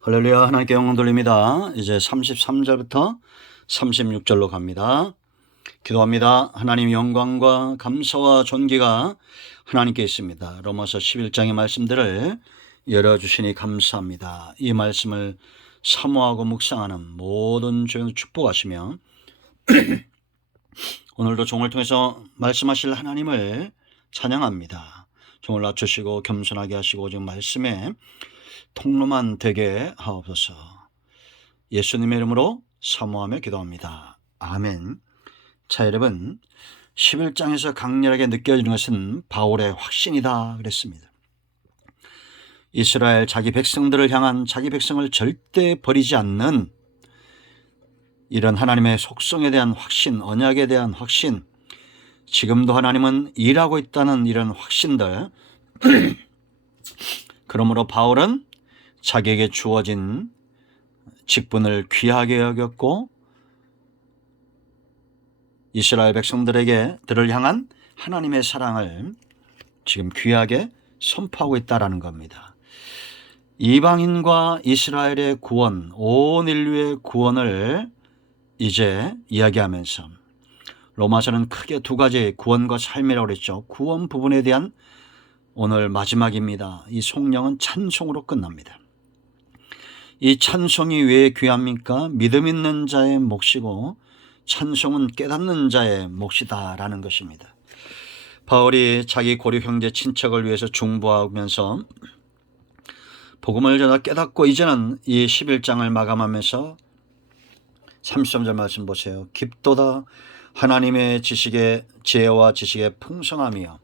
할렐루야. 하나님께 영광 돌립니다. 이제 33절부터 36절로 갑니다. 기도합니다. 하나님 영광과 감사와 존귀가 하나님께 있습니다. 로마서 11장의 말씀들을 열어주시니 감사합니다. 이 말씀을 사모하고 묵상하는 모든 조용 축복하시며 오늘도 종을 통해서 말씀하실 하나님을 찬양합니다. 종을 낮추시고 겸손하게 하시고 오직 말씀에 통로만 되게 하옵소서. 예수님의 이름으로 사모하며 기도합니다. 아멘. 자, 여러분, 11장에서 강렬하게 느껴지는 것은 바울의 확신이다 그랬습니다. 이스라엘 자기 백성들을 향한 자기 백성을 절대 버리지 않는 이런 하나님의 속성에 대한 확신, 언약에 대한 확신, 지금도 하나님은 일하고 있다는 이런 확신들. 그러므로 바울은 자기에게 주어진 직분을 귀하게 여겼고 이스라엘 백성들을 향한 하나님의 사랑을 지금 귀하게 선포하고 있다는 겁니다. 이방인과 이스라엘의 구원, 온 인류의 구원을 이제 이야기하면서 로마서는 크게 두 가지 구원과 삶이라고 그랬죠. 구원 부분에 대한 오늘 마지막입니다. 이 송령은 찬송으로 끝납니다. 이 찬송이 왜 귀합니까? 믿음 있는 자의 몫이고 찬송은 깨닫는 자의 몫이다라는 것입니다. 바울이 자기 고려 형제 친척을 위해서 중보하면서 복음을 전하 깨닫고 이제는 이 11장을 마감하면서 33절 말씀 보세요. 깊도다 하나님의 지혜와 지식의 풍성함이여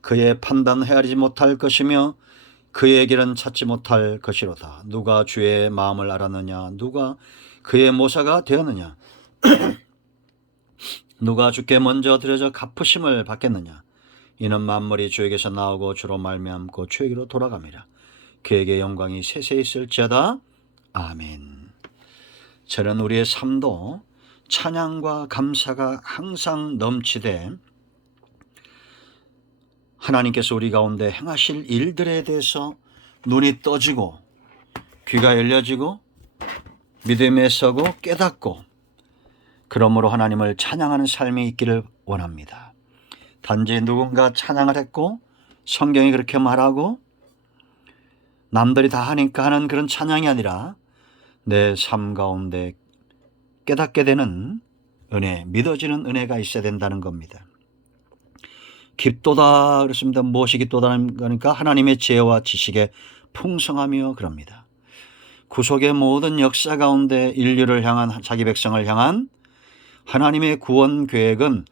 그의 판단 헤아리지 못할 것이며 그의 길은 찾지 못할 것이로다. 누가 주의 마음을 알았느냐? 누가 그의 모사가 되었느냐? 누가 주께 먼저 드려져 갚으심을 받겠느냐? 이는 만물이 주에게서 나오고 주로 말미암고 주에게로 돌아갑니다. 그에게 영광이 세세히 있을지어다. 아멘. 저는 우리의 삶도 찬양과 감사가 항상 넘치되 하나님께서 우리 가운데 행하실 일들에 대해서 눈이 떠지고 귀가 열려지고 믿음에 서고 깨닫고 그러므로 하나님을 찬양하는 삶이 있기를 원합니다. 단지 누군가 찬양을 했고 성경이 그렇게 말하고 남들이 다 하니까 하는 그런 찬양이 아니라 내 삶 가운데 깨닫게 되는 은혜, 믿어지는 은혜가 있어야 된다는 겁니다. 깊도다 그렇습니다. 무엇이 깊도다는 거니까 하나님의 지혜와 지식의 풍성하며 그럽니다. 구속의 모든 역사 가운데 인류를 향한 자기 백성을 향한 하나님의 구원 계획은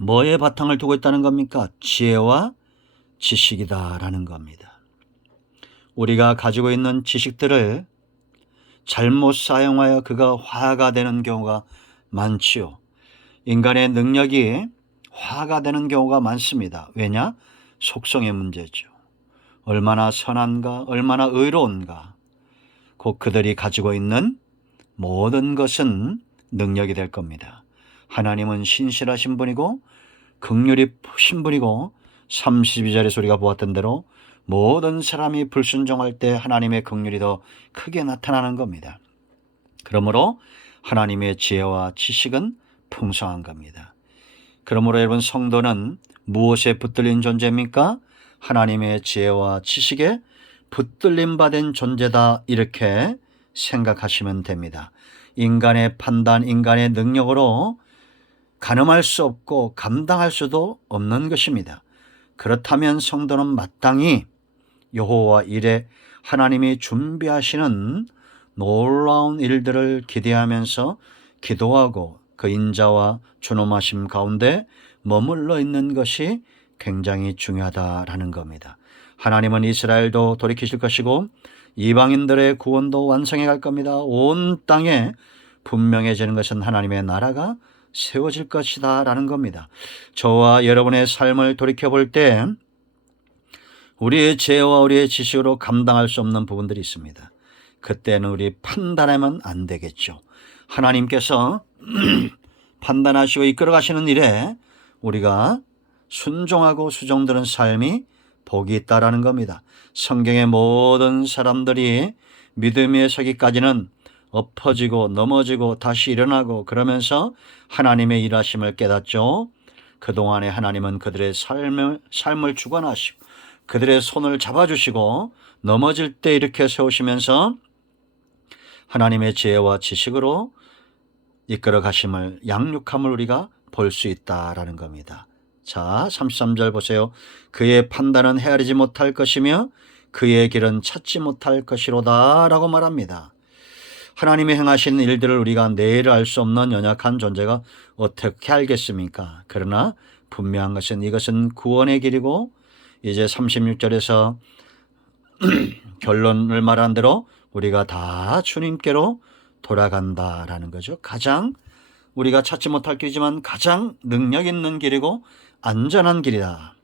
뭐에 바탕을 두고 있다는 겁니까? 지혜와 지식이다라는 겁니다. 우리가 가지고 있는 지식들을 잘못 사용하여 그가 화가 되는 경우가 많지요. 인간의 능력이 화가 되는 경우가 많습니다. 왜냐? 속성의 문제죠. 얼마나 선한가, 얼마나 의로운가. 곧 그들이 가지고 있는 모든 것은 능력이 될 겁니다. 하나님은 신실하신 분이고 긍휼이 푸신 분이고 32절에서 우리가 보았던 대로 모든 사람이 불순종할 때 하나님의 긍휼이 더 크게 나타나는 겁니다. 그러므로 하나님의 지혜와 지식은 풍성한 겁니다. 그러므로 여러분 성도는 무엇에 붙들린 존재입니까? 하나님의 지혜와 지식에 붙들림 받은 존재다 이렇게 생각하시면 됩니다. 인간의 판단, 인간의 능력으로 가늠할 수 없고 감당할 수도 없는 것입니다. 그렇다면 성도는 마땅히 여호와 일에 하나님이 준비하시는 놀라운 일들을 기대하면서 기도하고 그 인자와 준엄하심 가운데 머물러 있는 것이 굉장히 중요하다라는 겁니다. 하나님은 이스라엘도 돌이키실 것이고 이방인들의 구원도 완성해 갈 겁니다. 온 땅에 분명해지는 것은 하나님의 나라가 세워질 것이다 라는 겁니다. 저와 여러분의 삶을 돌이켜볼 때 우리의 지혜와 우리의 지식으로 감당할 수 없는 부분들이 있습니다. 그때는 우리 판단하면 안 되겠죠. 하나님께서 판단하시고 이끌어 가시는 일에 우리가 순종하고 수종드는 삶이 복이 있다라는 겁니다. 성경의 모든 사람들이 믿음에 서기까지는 엎어지고 넘어지고 다시 일어나고 그러면서 하나님의 일하심을 깨닫죠. 그동안에 하나님은 그들의 삶을 주관하시고 그들의 손을 잡아주시고 넘어질 때 이렇게 세우시면서 하나님의 지혜와 지식으로 이끌어 가심을 양육함을 우리가 볼 수 있다라는 겁니다. 자, 33절 보세요. 그의 판단은 헤아리지 못할 것이며 그의 길은 찾지 못할 것이로다 라고 말합니다. 하나님이 행하신 일들을 우리가 내일 알 수 없는 연약한 존재가 어떻게 알겠습니까? 그러나 분명한 것은 이것은 구원의 길이고 이제 36절에서 결론을 말한 대로 우리가 다 주님께로 돌아간다라는 거죠. 가장 우리가 찾지 못할 길이지만 가장 능력 있는 길이고 안전한 길이다.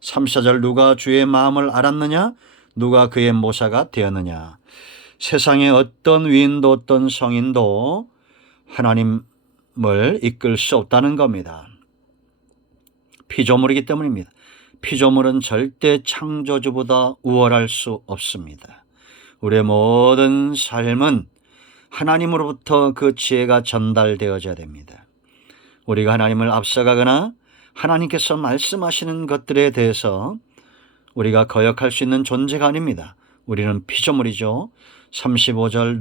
34절 누가 주의 마음을 알았느냐? 누가 그의 모사가 되었느냐? 세상에 어떤 위인도 어떤 성인도 하나님을 이끌 수 없다는 겁니다. 피조물이기 때문입니다. 피조물은 절대 창조주보다 우월할 수 없습니다. 우리의 모든 삶은 하나님으로부터 그 지혜가 전달되어져야 됩니다. 우리가 하나님을 앞서가거나 하나님께서 말씀하시는 것들에 대해서 우리가 거역할 수 있는 존재가 아닙니다. 우리는 피조물이죠. 35절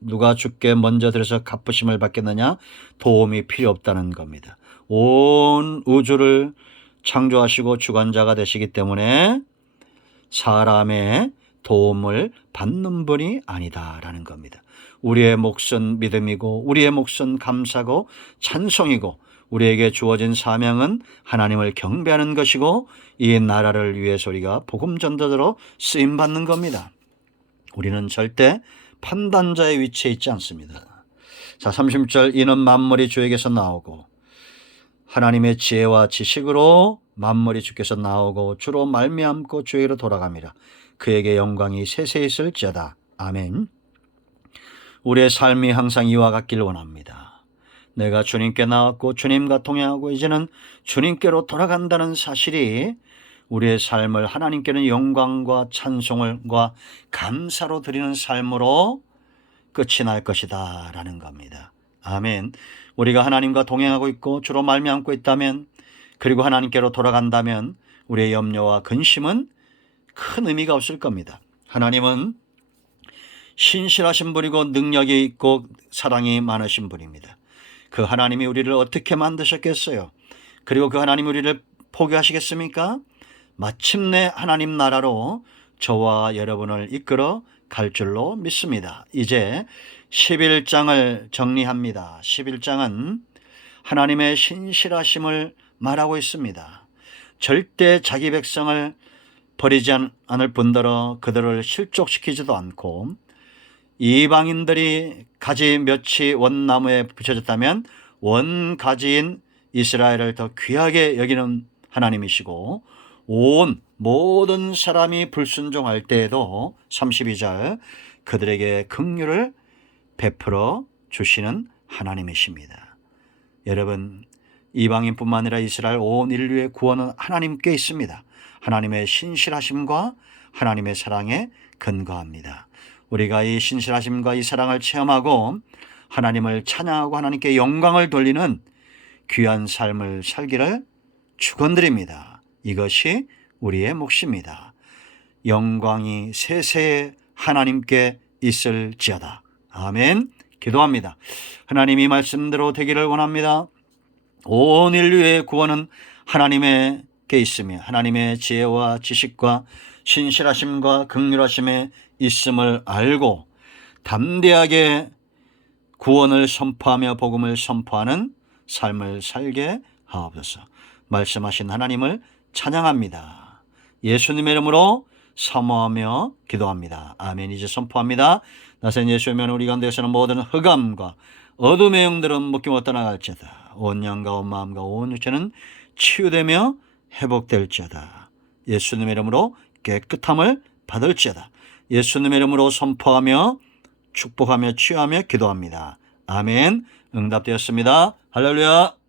누가 주께 먼저 들어서 갚으심을 받겠느냐? 도움이 필요 없다는 겁니다. 온 우주를 창조하시고 주관자가 되시기 때문에 사람의 도움을 받는 분이 아니다라는 겁니다. 우리의 몫은 믿음이고 우리의 몫은 감사고 찬송이고 우리에게 주어진 사명은 하나님을 경배하는 것이고 이 나라를 위해서 우리가 복음 전도자로 쓰임받는 겁니다. 우리는 절대 판단자의 위치에 있지 않습니다. 자, 30절 이는 만물이 주에게서 나오고 하나님의 지혜와 지식으로 만물이 주께서 나오고 주로 말미암고 주에게로 돌아갑니다. 그에게 영광이 세세 있을지어다. 아멘. 우리의 삶이 항상 이와 같길 원합니다. 내가 주님께 나왔고 주님과 동행하고 이제는 주님께로 돌아간다는 사실이 우리의 삶을 하나님께는 영광과 찬송과 감사로 드리는 삶으로 끝이 날 것이다 라는 겁니다. 아멘. 우리가 하나님과 동행하고 있고 주로 말미암고 있다면 그리고 하나님께로 돌아간다면 우리의 염려와 근심은 큰 의미가 없을 겁니다. 하나님은 신실하신 분이고 능력이 있고 사랑이 많으신 분입니다. 그 하나님이 우리를 어떻게 만드셨겠어요? 그리고 그 하나님이 우리를 포기하시겠습니까? 마침내 하나님 나라로 저와 여러분을 이끌어 갈 줄로 믿습니다. 이제 11장을 정리합니다. 11장은 하나님의 신실하심을 말하고 있습니다. 절대 자기 백성을 버리지 않을 뿐더러 그들을 실족시키지도 않고 이방인들이 가지 몇이 원나무에 붙여졌다면 원가지인 이스라엘을 더 귀하게 여기는 하나님이시고 온 모든 사람이 불순종할 때에도 32절 그들에게 긍휼을 베풀어 주시는 하나님이십니다. 여러분, 이방인뿐만 아니라 이스라엘 온 인류의 구원은 하나님께 있습니다. 하나님의 신실하심과 하나님의 사랑에 근거합니다. 우리가 이 신실하심과 이 사랑을 체험하고 하나님을 찬양하고 하나님께 영광을 돌리는 귀한 삶을 살기를 축원드립니다. 이것이 우리의 몫입니다. 영광이 세세에 하나님께 있을지어다. 아멘. 기도합니다. 하나님 이 말씀대로 되기를 원합니다. 온 인류의 구원은 하나님께 있으며 하나님의 지혜와 지식과 신실하심과 긍휼하심에 있음을 알고 담대하게 구원을 선포하며 복음을 선포하는 삶을 살게 하옵소서. 말씀하신 하나님을 찬양합니다. 예수님의 이름으로 사모하며 기도합니다. 아멘. 이제 선포합니다. 나선 예수의 면 우리 가운데서는 모든 흑암과 어둠의 영들은 묶임어 떠나갈지어다. 온 영과 온 마음과 온 육체는 치유되며 회복될지어다. 예수님의 이름으로 깨끗함을 받을지어다. 예수님의 이름으로 선포하며 축복하며 치유하며 기도합니다. 아멘. 응답되었습니다. 할렐루야.